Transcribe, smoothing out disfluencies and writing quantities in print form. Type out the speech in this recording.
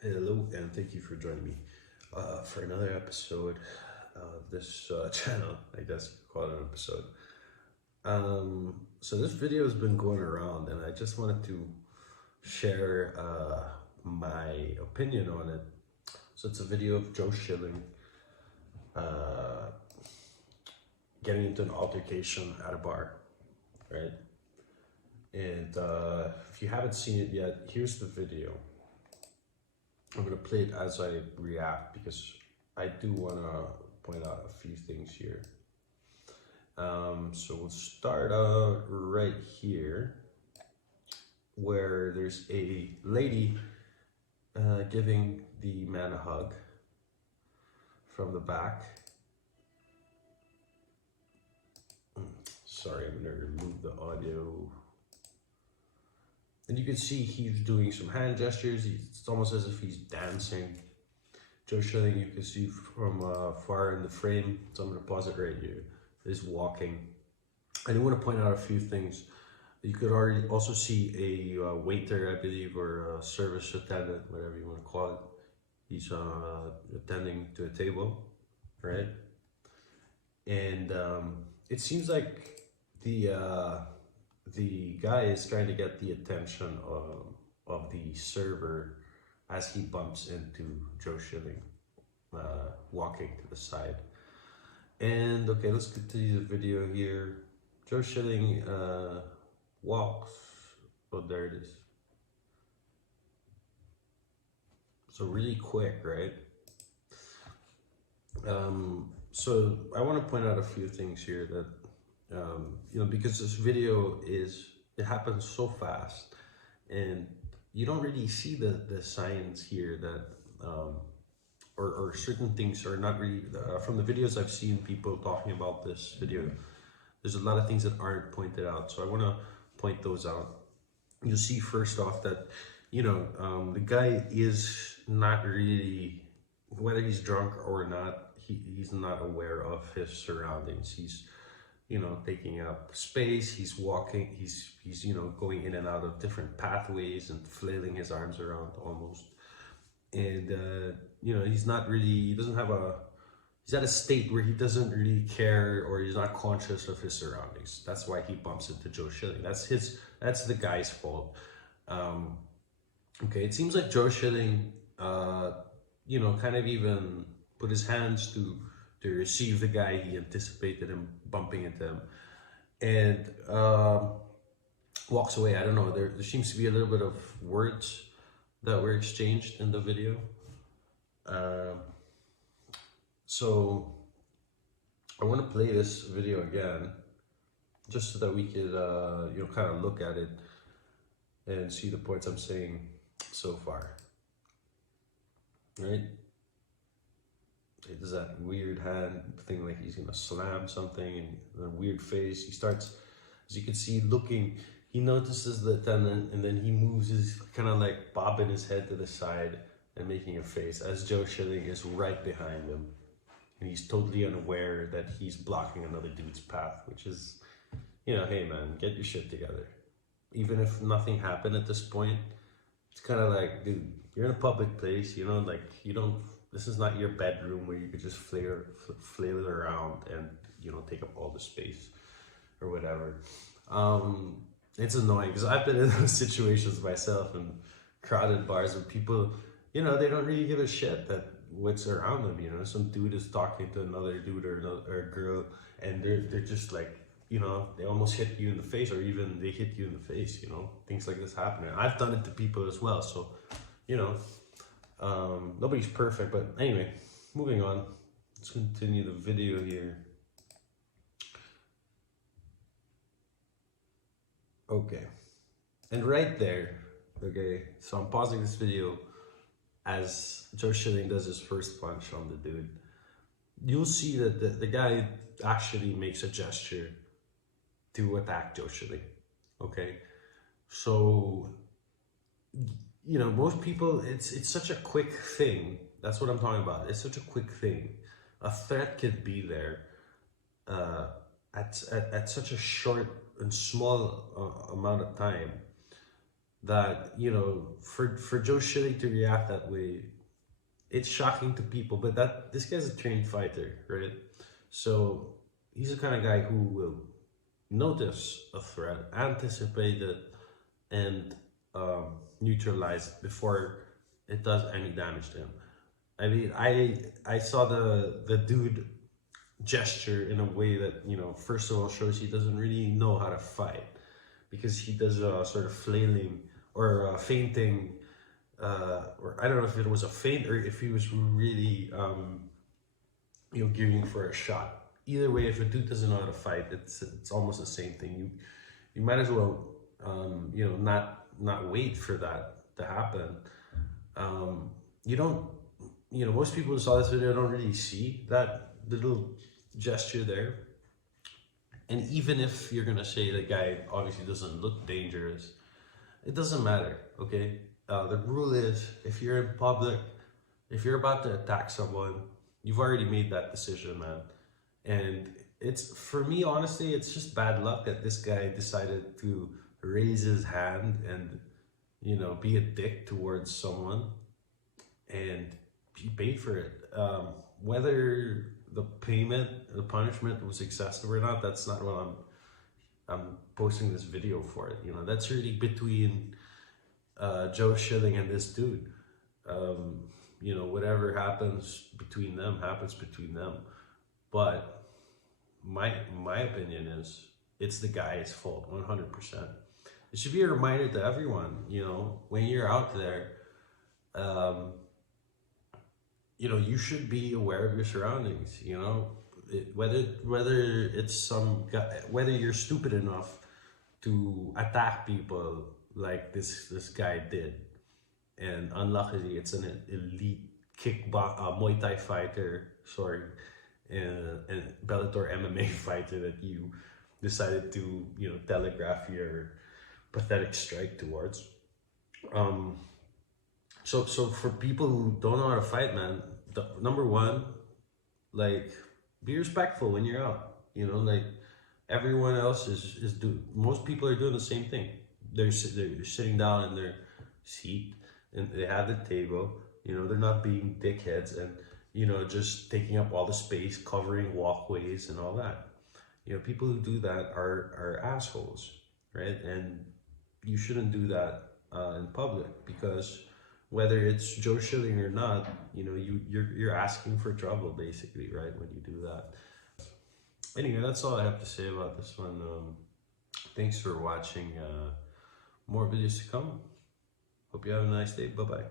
Hello, and thank you for joining me for another episode of this channel. I guess you call it an episode. So this video has been going around, and I just wanted to share my opinion on it. So it's a video of Joe Schilling uh, getting into an altercation at a bar, right? And if you haven't seen it yet, here's the video. I'm gonna play it as I react because I do wanna point out a few things here. So we'll start out right here where there's a lady giving the man a hug from the back. Sorry, I'm gonna remove the audio. And you can see he's doing some hand gestures. It's almost as if he's dancing. Joe Schilling, you can see from far in the frame, so I'm going to pause it right here, is walking. I do want to point out a few things. You could already also see a waiter, I believe, or a service attendant, whatever you want to call it. He's attending to a table, right? And it seems like the guy is trying to get the attention of the server as he bumps into Joe Schilling walking to the side. And okay, let's continue the video here. Joe Schilling walks. Oh, there it is. So really quick, right? So I want to point out a few things here that because this video it happens so fast, and you don't really see the signs here that or certain things are not really from the videos I've seen people talking about this video. There's a lot of things that aren't pointed out, so I want to point those out. You'll see first off that the guy is not really, whether he's drunk or not, he's not aware of his surroundings. He's taking up space. He's walking. He's going in and out of different pathways and flailing his arms around almost. And he's not really. He doesn't have a. He's at a state where he doesn't really care, or he's not conscious of his surroundings. That's why he bumps into Joe Schilling. That's the guy's fault. Okay, it seems like Joe Schilling, kind of even put his hands to receive the guy. He anticipated him bumping into him, and walks away. I don't know. There seems to be a little bit of words that were exchanged in the video. So I want to play this video again, just so that we could kind of look at it and see the points I'm saying so far. Right? It does that weird hand thing, like he's gonna slam something, and a weird face. He starts, as you can see, looking. He notices the attendant, and then he moves his kind of like bobbing his head to the side and making a face as Joe Schilling is right behind him, and he's totally unaware that he's blocking another dude's path, which is, hey man, get your shit together. Even if nothing happened at this point, it's kind of like, dude, you're in a public place, like you don't. This is not your bedroom where you could just flail around and take up all the space or whatever. It's annoying because I've been in those situations myself in crowded bars where people, they don't really give a shit that what's around them. Some dude is talking to another dude or a girl, and they're just like, they almost hit you in the face, or even they hit you in the face. Things like this happen. And I've done it to people as well. So, nobody's perfect, but anyway, moving on. Let's continue the video here. Okay, and right there, okay, so I'm pausing this video as Joe Schilling does his first punch on the dude. You'll see that the guy actually makes a gesture to attack Joe Schilling. Okay, so most people, it's such a quick thing. That's what I'm talking about. It's such a quick thing. A threat could be there at such a short and small amount of time that, you know, for Joe Schilling to react that way, it's shocking to people. But that this guy's a trained fighter, right? So he's the kind of guy who will notice a threat, anticipate it, and neutralize it before it does any damage to him. I mean, I saw the dude gesture in a way that, you know, first of all shows he doesn't really know how to fight, because he does a sort of flailing or fainting, or I don't know if it was a feint or if he was really you know, gearing for a shot. Either way, if a dude doesn't know how to fight, it's almost the same thing. You might as well you know, not wait for that to happen. You don't, you know, most people who saw this video don't really see that little gesture there. And even if you're gonna say the guy obviously doesn't look dangerous, it doesn't matter, okay? The rule is, if you're in public, if you're about to attack someone, you've already made that decision, man. And it's, for me, honestly, it's just bad luck that this guy decided to raise his hand and, you know, be a dick towards someone, and he paid for it. Whether the payment, the punishment was excessive or not, that's not what I'm posting this video for it. You know, that's really between Joe Schilling and this dude. You know, whatever happens between them happens between them. But my opinion is it's the guy's fault, 100%. It should be a reminder to everyone, you know, when you're out there, you know, you should be aware of your surroundings. You know, whether it's some guy, whether you're stupid enough to attack people like this guy did, and unluckily it's an elite Muay Thai fighter, sorry, and Bellator MMA fighter that you decided to, you know, telegraph your pathetic strike towards. So for people who don't know how to fight, man, number one, like, be respectful when you're out. You know, like, everyone else is do. Most people are doing the same thing. They're sitting down in their seat and they have the table. You know, they're not being dickheads and, you know, just taking up all the space, covering walkways and all that. You know, people who do that are assholes, right? And you shouldn't do that in public, because whether it's Joe Schilling or not, you know, you're asking for trouble basically, right? When you do that. Anyway, that's all I have to say about this one. Thanks for watching. More videos to come. Hope you have a nice day. Bye bye.